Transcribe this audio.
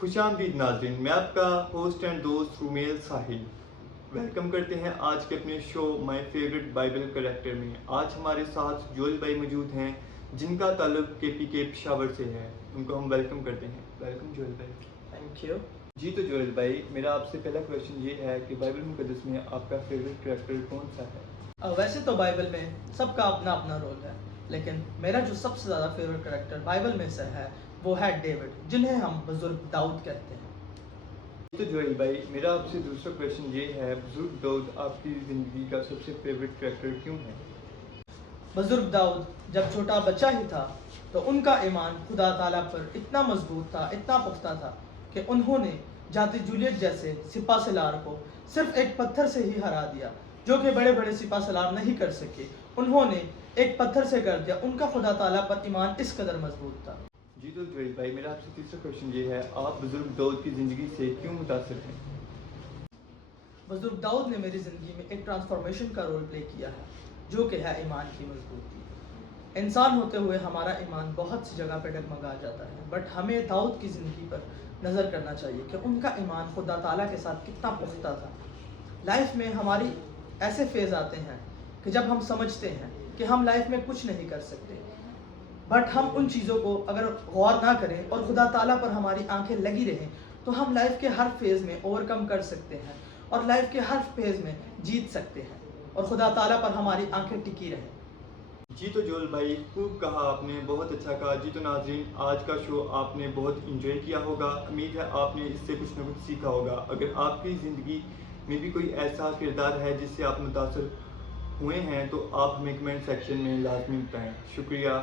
खुशामदीद नाज़रीन, मैं आपका होस्ट एंड दोस्त रुमेल साहिल वेलकम करते हैं आज के अपने show my favourite Bible character में। आज हमारे साथ जोएल भाई मौजूद हैं जिनका ताल्लुक KPK पेशावर से है। उनको हम वेलकम करते हैं। वेलकम जोएल भाई। Thank you. जी तो जोएल भाई, मेरा आपसे पहला क्वेश्चन ये है कि बाइबल मुकद्दस में आपका फेवरेट करेक्टर कौन सा है? वैसे तो बाइबल में सबका अपना अपना रोल है, लेकिन मेरा जो सबसे ज़्यादा फेवरेट करेक्टर बाइबल में से है वो है डेविड, जिन्हें हम बुजुर्ग दाऊद कहते हैं। तो जोएल भाई, मेरा आपसे दूसरा क्वेश्चन ये है, बुजुर्ग दाऊद आपकी ज़िंदगी का सबसे फेवरेट करेक्टर क्यों है? बुजुर्ग दाऊद जब छोटा बच्चा ही था तो उनका ईमान खुदा ताला पर इतना मजबूत था, इतना पुख्ता था कि उन्होंने जाति जूलियत जैसे सिपा सलार को सिर्फ एक पत्थर से ही हरा दिया, जो कि बड़े बड़े सिपा सलार नहीं कर सके। उन्होंने एक पत्थर से कर दिया। उनका खुदा ताला पर ईमान इस कदर मजबूत था। जी तो जोएल भाई, मेरा आपसे तीसरा क्वेश्चन ये है, आप बुजुर्ग दाऊद की ज़िंदगी से क्यों मुतासिर हैं? बुजुर्ग दाऊद ने मेरी ज़िंदगी में एक ट्रांसफॉर्मेशन का रोल प्ले किया है, जो कि है ईमान की मजबूती। इंसान होते हुए हमारा ईमान बहुत सी जगह पर डगमगा जाता है, बट हमें दाऊद की ज़िंदगी पर नज़र करना चाहिए कि उनका ईमान खुदा ताला के साथ कितना पुख्ता था। लाइफ में हमारी ऐसे फेज़ आते हैं कि जब हम समझते हैं कि हम लाइफ में कुछ नहीं कर सकते, बट हम उन चीज़ों को अगर गौर ना करें और खुदा ताला पर हमारी आंखें लगी रहें तो हम लाइफ के हर फेज़ में ओवरकम कर सकते हैं और लाइफ के हर फेज़ में जीत सकते हैं और खुदा ताला पर हमारी आंखें टिकी रहें। जी तो जोएल भाई, खूब कहा आपने, बहुत अच्छा कहा। जी तो नाज़रीन, आज का शो आपने बहुत इंजॉय किया होगा। उम्मीद है आपने इससे कुछ ना कुछ सीखा होगा। अगर आपकी ज़िंदगी में भी कोई ऐसा किरदार है जिससे आप मुतासर हुए हैं तो आप हमें कमेंट सेक्शन में लाजमी बताएं। शुक्रिया।